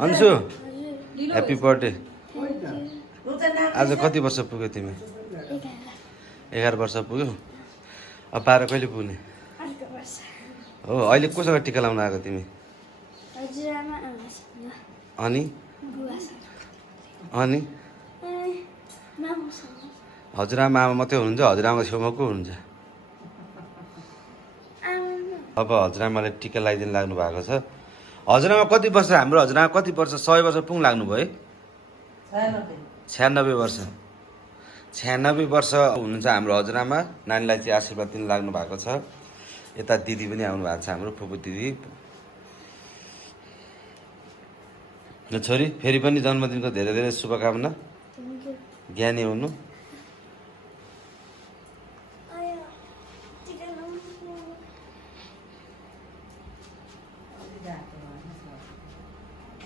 Ansu happy birthday. आज कति वर्ष पुग्यो तिमी? 11 वर्ष पुग्यो। अब 12 कहिले पुग्ने हो? अहिले कोसँग टिका लाउन आएको तिमी? अनि अनि हजुरआमा आमा मात्रै हुनुहुन्छ? हजुरआमाको छेउमा को हुनुहुन्छ? अब हजुरआमाले टिका लगाइदिनु लाग्नु भएको छ। हजुरआमा कति वर्ष? हाम्रो हजुरआमा कति वर्ष? 100 वर्ष पुग्नु लाग्नु भयो है? 96 वर्ष। 96 वर्ष हुनुहुन्छ हाम्रो हजुरआमा। नानीलाई चाहिँ आशीर्वाद दिनु लाग्नु भएको छ। यता दिदी पनि आउनु भएको छ, हाम्रो फुपू दिदी। छोरी फेरि पनि जन्मदिनको धेरै धेरै शुभकामना। ज्ञानी हुनु।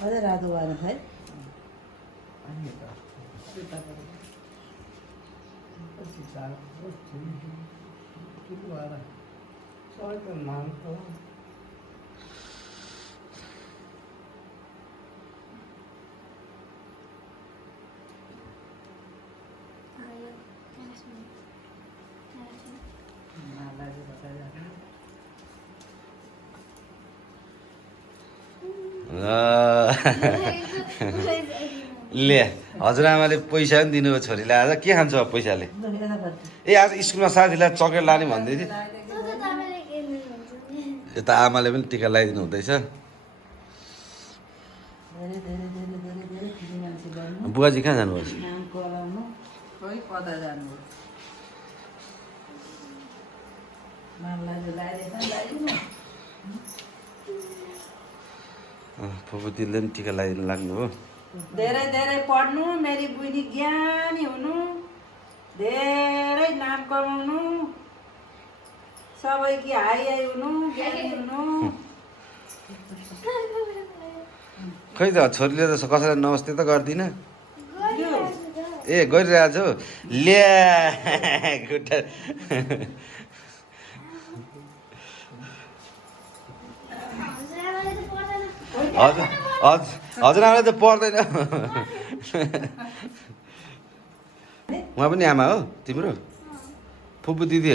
अझै रातो भएन भाइ। ले हजुरआमाले पैसा पनि दिनुभयो छोरीलाई। आज के खान्छ अब पैसाले? ए आज स्कुलमा साथीलाई चक्लेट लाने भन्दै थियो। यता आमाले पनि टिका लगाइदिनु हुँदैछ। बुवाजी कहाँ जानुभयो? फुपू दिदीले पनि टिका लगाइदिनु लाग्नु हो। धेरै धेरै पढ्नु, मेरी बुनी ज्ञानी हुनु, धेरै नाम कमाउनु, सबैकी हाई हाई हुनु, ज्ञानी हुनु। खै त छोरीले त कसैलाई नमस्ते त गर्दिन। ए गरिरहेको छु। ल्या खुट्टा हजुर हजुरआमाले त पढ्दैन। उहाँ पनि आमा हो तिम्रो? फुपू दिदी ए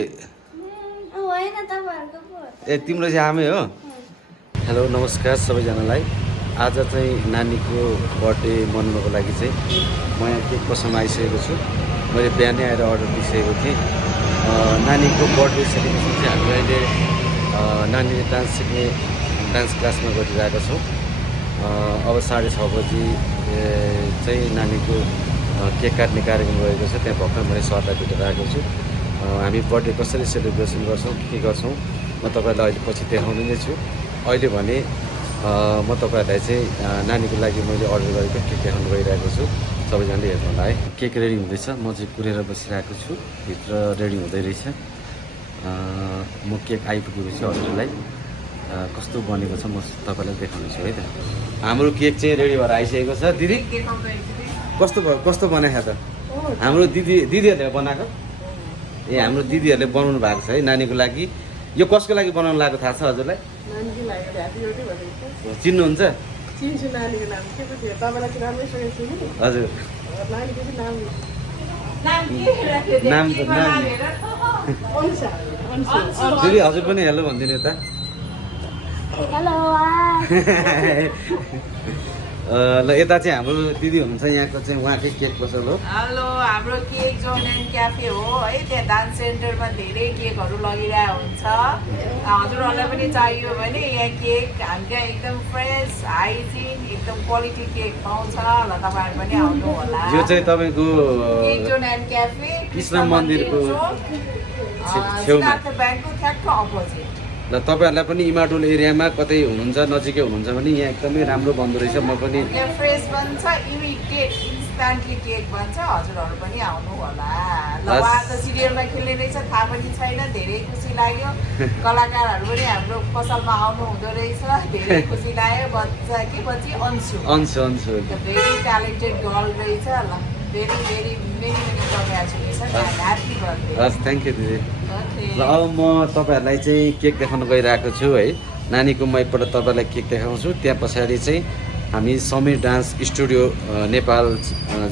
तिम्रो चाहिँ आमै हो? हेलो नमस्कार सबैजनालाई। आज चाहिँ नानीको बर्थडे मनाउनको लागि चाहिँ म यहाँ केक पसलमा आइसकेको छु। मैले बिहानै आएर अर्डर दिइसकेको थिएँ। नानीको बर्थडे सेलिब्रेसन चाहिँ हामी अहिले नानीले डान्स सिक्ने डान्स क्लासमा गरिरहेका छौँ। अब 6:30 बजी चाहिँ नानीको केक काट्ने कार्यक्रम रहेको छ। त्यहाँ भर्खर मैले सरलाई भेटेर आएको छु। हामी बर्थडे कसरी सेलिब्रेसन गर्छौँ, के गर्छौँ म तपाईँहरूलाई अहिले पछि देखाउने नै छु। अहिले भने म तपाईँहरूलाई चाहिँ नानीको लागि मैले अर्डर गरेको केक देखाउनु गइरहेको छु। सबैजनाले हेर्नु होला है। केक रेडी हुँदैछ, म चाहिँ कुरेर बसिरहेको छु। भित्र रेडी हुँदै रहेछ। म केक आइपुगेको छु हजुरलाई। कस्तो बनेको छ म तपाईँलाई देखाउने छु है त। हाम्रो केक चाहिँ रेडी भएर आइसकेको छ। दिदी कस्तो भयो? कस्तो बनाएको त? हाम्रो दिदीहरूले बनाएको? ए हाम्रो दिदीहरूले बनाउनु भएको छ है नानीको लागि। यो कसको लागि बनाउनु लागेको थाहा छ हजुरलाई? चिन्नुहुन्छ? हजुर नाम त दिदी हजुर पनि हेलो भनिदिनु यता। ल यता चाहिँ हाम्रो दिदी हुनुहुन्छ, यहाँको चाहिँ उहाँकै केक पसल हो। हेलो, हाम्रो केक जोन एन्ड क्याफे हो है। त्यहाँ डान्स सेन्टरमा धेरै केकहरू लगिरहेको हुन्छ। हजुरहरूलाई पनि चाहियो भने यहाँ केक हाम्रो एकदम फ्रेस हाइजिन एकदम क्वालिटी केक पाउँछ। ल तपाईँहरू पनि आउनु होला। यो चाहिँ तपाईँको cake John and cafe Krishna मन्दिरको छेउमा ब्याङ्कको ठ्याक्क अपोजिट। ल तपाईँहरूलाई पनि इमाडोल एरियामा कतै हुनुहुन्छ, नजिकै हुनुहुन्छ भने यहाँ एकदमै राम्रो बन्दो रहेछ। म पनि यहाँ फ्रेस बन्छ, इमिडिएट इन्स्ट्यान्टली केक बन्छ। हजुरहरू पनि आउनु होला। ल उहाँ त सिरियलमा खेल्ने रहेछ, थाहा पनि छैन। धेरै खुसी लाग्यो। कलाकारहरू पनि हाम्रो पसलमा आउनु हुँदो रहेछ, धेरै खुसी लाग्यो। बच्चा कि बच्ची Ansu Ansu very talented girl रहेछ। ल very very many many congratulation and happy birthday. हस् थ्याङ्क यू दिदी। ल अब म तपाईँहरूलाई चाहिँ केक देखाउन गइरहेको छु है। नानीको म एकपल्ट तपाईँलाई केक देखाउँछु। त्यहाँ पछाडि चाहिँ हामी समीर डान्स स्टुडियो नेपाल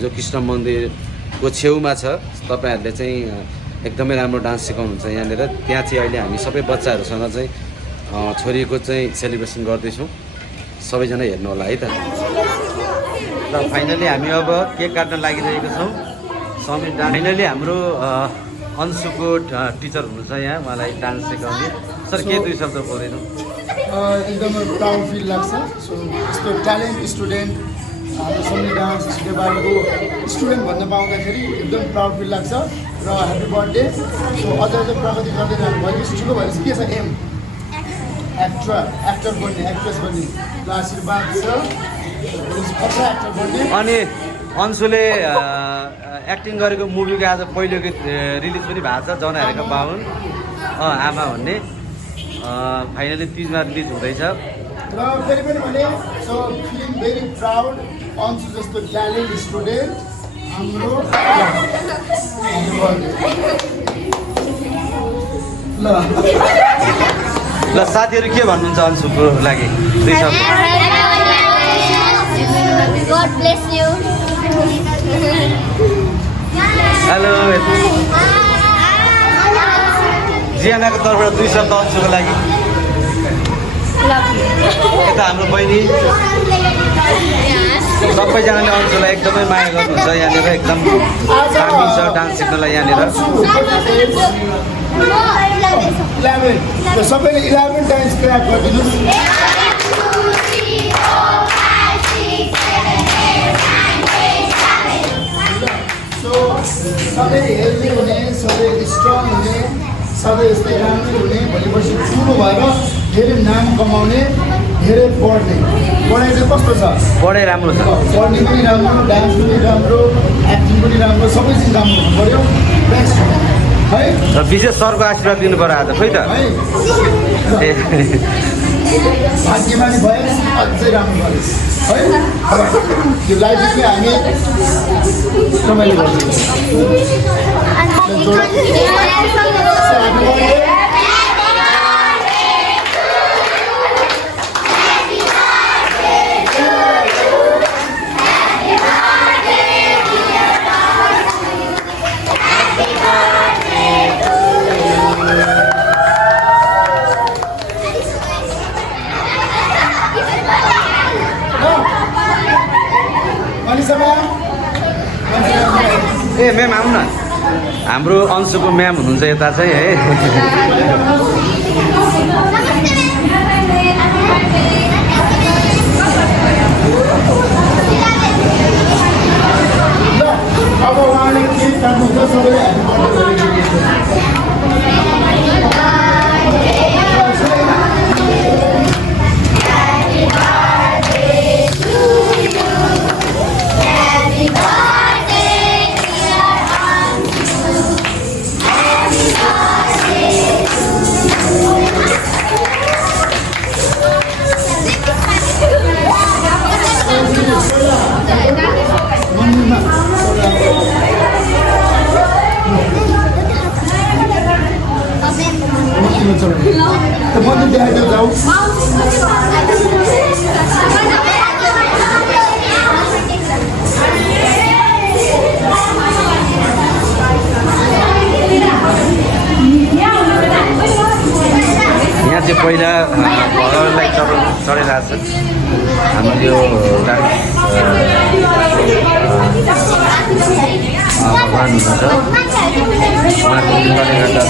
जो कृष्ण मन्दिरको छेउमा छ। तपाईँहरूले चाहिँ एकदमै राम्रो डान्स सिकाउनुहुन्छ यहाँनिर। त्यहाँ चाहिँ अहिले हामी सबै बच्चाहरूसँग चाहिँ छोरीको चाहिँ सेलिब्रेसन गर्दैछौँ। सबैजना हेर्नु होला है त। र फाइनली हामी अब केक काट्न लागिरहेको छौँ। समीर डान्स फाइनली हाम्रो अंशुको टिचर हुनुहुन्छ यहाँ, उहाँलाई डान्स सिकाउने। सर के दुई शब्द बोलिदिनु? एकदमै प्राउड फिल लाग्छ। सो यस्तो ट्यालेन्ट स्टुडेन्ट हाम्रो समीर डान्स स्टुडियोबाटको स्टुडेन्ट भन्न पाउँदाखेरि एकदम प्राउड फिल लाग्छ। र ह्याप्पी बर्थडे। सो अझ प्रगति गर्दै जानु भएपछि ठुलो भएपछि के छ एम? एक्टर बन्ने, एक्ट्रेस बन्ने र आशीर्वाद छ। खतरा एक्टर बन्ने। अनि अंशुले एक्टिङ गरेको मुभीको आज पहिलो गीत रिलिज पनि भएको छ, जना हेरेको बाहुन आमा भन्ने। फाइनली 30 मा रिलिज हुँदैछ। र फेरि पनि भने so feeling very proud Ansu जस्तो ट्यालेन्ट स्टुडेन्ट हाम्रो ल साथीहरू के भन्नुहुन्छ अंशुको लागि? दुई शब्द। God bless you. हेलो जियानाको तर्फबाट दुई शब्द अंशुको लागि। यता हाम्रो बहिनी सबैजनाले अंशुलाई एकदमै माया गर्नुहुन्छ यहाँनिर। एकदम दामी छ डान्स सिक्नलाई यहाँनिर। 11 सबैले 11 टाइम्स क्ल्याप गरिदिनुहोस्। सधैँ हेल्दी हुने, सधैँ स्ट्रङ हुने, सधैँ यस्तै राम्रो हुने, भोलि पर्सि ठुलो भएर धेरै नाम कमाउने, धेरै पढ्ने। पढाइ चाहिँ कस्तो छ? पढाइ राम्रो छ, पढ्ने पनि राम्रो, डान्स पनि राम्रो, एक्टिङ पनि राम्रो, सबै चिज राम्रो हुनु पऱ्यो। बेस्ट है। र विशेष सरको आशीर्वाद दिनु पर्यो आज खोइ त। है भाग्यमानी भए अझै राम्रो भयो है। अब यो लाइफ चाहिँ हामी रमाइलो गर्छौँ। ए म्याम आउनु न, हाम्रो अंशुको म्याम हुनुहुन्छ यता चाहिँ है। अब उहाँले के काट्नुहुन्छ सबैले तो मन्दिर देखाइदेऊ जाऊ। यहाँ चाहिँ पहिला भगवान्लाई चढाइरहेको छ हाम्रो यो भगवान् हुनुहुन्छ। उहाँको गर्दा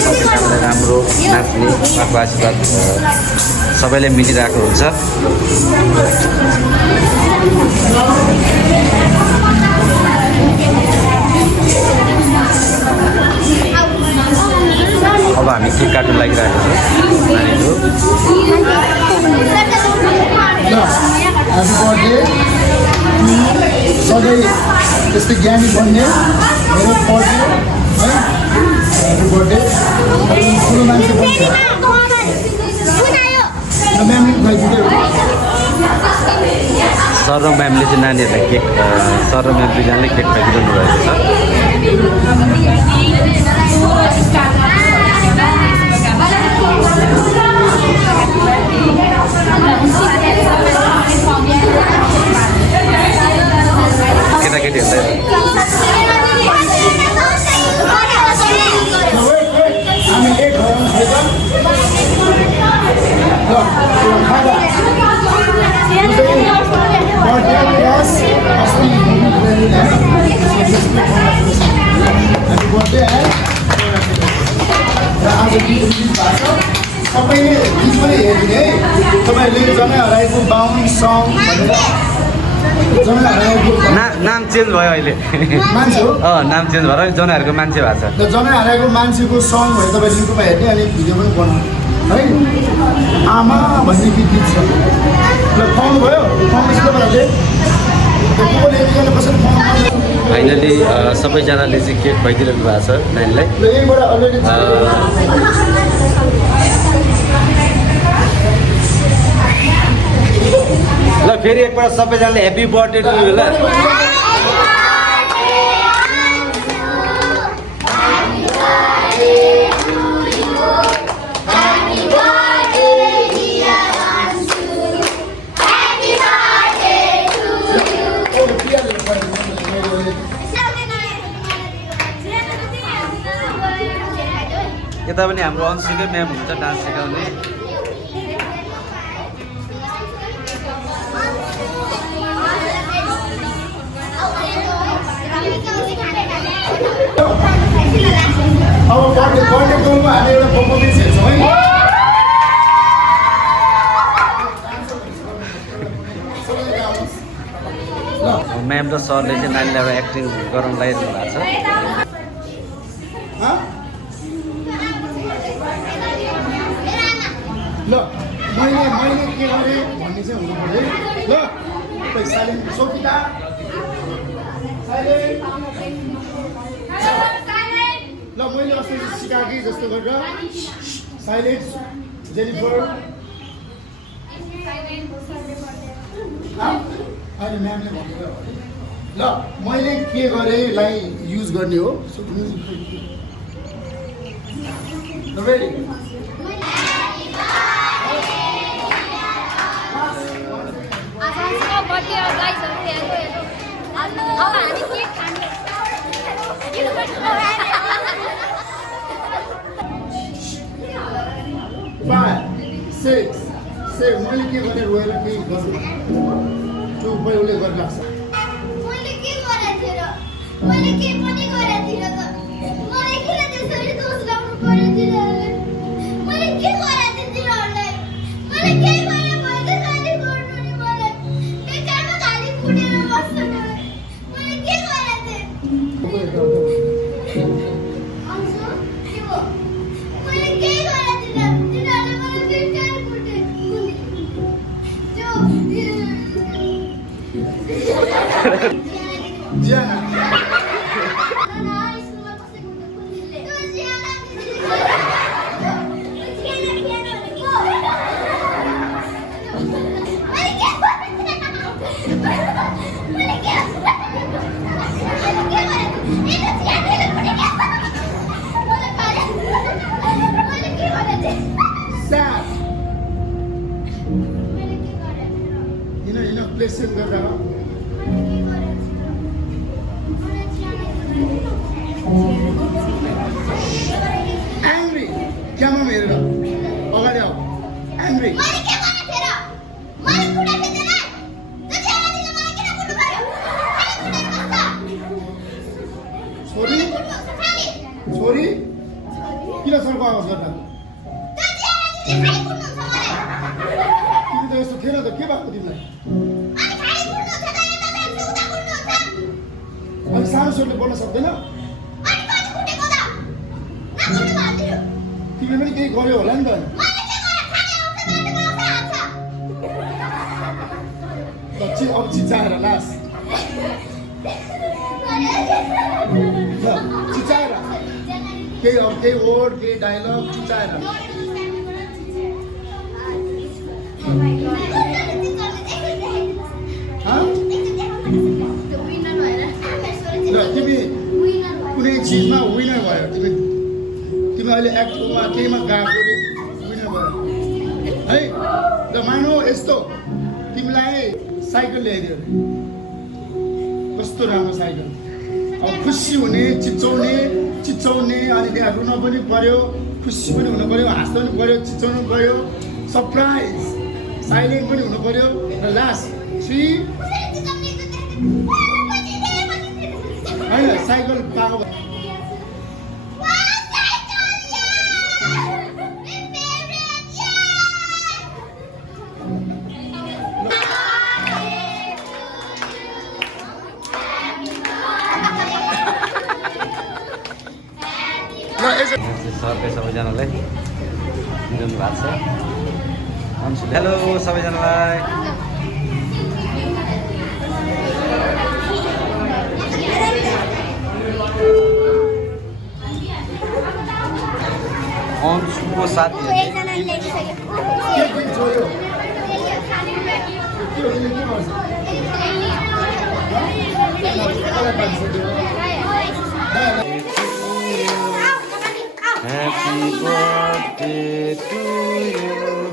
सबैजनालाई राम्रो नाच्ने उहाँको आशीर्वाद सबैले मिलिरहेको हुन्छ। अब हामी केक काट्न लागिरहेको छौँ नानीहरू। सधैँ त्यस्तै ज्ञानी बन्ने, धेरै पढ्ने है। Happy birthday. ठुलो मान्छे बन्छ। म्यामले खुवाइदिँदै हो। सर र म्यामले चाहिँ नानीहरूलाई केक, सर र म्याम दुईजनाले केक खुवाइदिनु भएको छ। बर्थडे प्लस अस्ति ह्याप्पी बर्थडे र आज गीत रिलिज भएको छ सबैले गीत पनि हेरिदिने है तपाईँहरूले जनै हराएको बाहुन सङ भनेर जनै हराएको नाम चेन्ज भयो अहिले मान्छे हो नाम चेन्ज भएर जनहरूको मान्छे भएको छ र जनै हराएको मान्छेको सङ भनेर तपाईँ युट्युबमा हेर्ने अनि भिडियो पनि बनाउने है आमा भन्ने गीत छ ल पाउनुभयो पाउनुहोस् तपाईँहरूले कसरी पाउनु फाइनली सबैजनाले चाहिँ केक खुवाइदिइरहनु भएको छ नानीलाई ल यहीँबाट अलरेडी ल फेरि एकपल्ट सबैजनाले ह्याप्पी बर्थडे टु यु ल यता पनि हाम्रो अंशुकै म्याम हुन्छ डान्स सिकाउने अब बर्थडे गर्नुमा हामी एउटा पर्फर्मेन्स हेर्छौँ है म्याम र सरले चाहिँ नानीलाई एउटा एक्टिङ गराउनु लगाइरहनु भएको छ ल मैले के गरेँ भन्ने चाहिँ हुनु पऱ्यो है ल साइलेन्ट सोकिता ल मैले अस्ति सिकाएँ जस्तो गरेर साइलेन्ट जेनिफर अहिले म्यामले भन्नुभयो ल मैले के गरेँलाई युज गर्ने हो रेडी मैले के गरेँ रोएर केही गर्नु त्यो उपाय उसले गरिरहेको छ मैले के गरेको थिएँ र मैले के पनि गरेको थिइनँ त मलाई किन त्यसरी दोष लाउनु पर्यो तिनीहरूले मैले के गरेको थिएँ तिनीहरूलाई मैले केही गरेँ भने त गाली गर्नु नि मलाई बेकारमा गाली फुटेर बस्छ मैले के गरेको थिएँ अन्सु के हो मैले केही गरेको थिइनँ तिनीहरूले मलाई बेकार फुटे ज्याना प्लेसेस गर्दा एङ्ग्री क्यामरा हेरेर अगाडि आऊ एङ्ग्री छोरी छोरी किन सर्को आवाज गर्दा तिमी त यस्तो खेल त के भएको तिमीलाई अनि सानो स्वरले बोल्न सक्दैन तिमीले पनि केही गर्यो होला नि त अब चिचाएर लास ल चिचाएर केही अब केही वर्ड केही डायलग चिचाएर ल तिमी कुनै चिजमा विनर भयो तिमी अहिले एक्टमा केहीमा गएको विनर भयो है ल मानौ यस्तो तिमीलाई साइकल ल्याइदियो कस्तो राम्रो साइकल अब खुसी हुने चिच्याउने अनि त्यहाँ रुन पनि पर्यो खुसी पनि हुनु पर्यो हाँस्नु पनि पर्यो चिच्याउनु पर्यो सरप्राइज साइलेन्ट पनि हुनु पर्यो र लास्ट 3 होइन साइकल पाएको भए सरले सबैजनालाई मिलाउनु भएको छ। हेलो सबैजनालाई। अंशुको साथीहरूले के जोयो के गर्छ Happy birthday to you.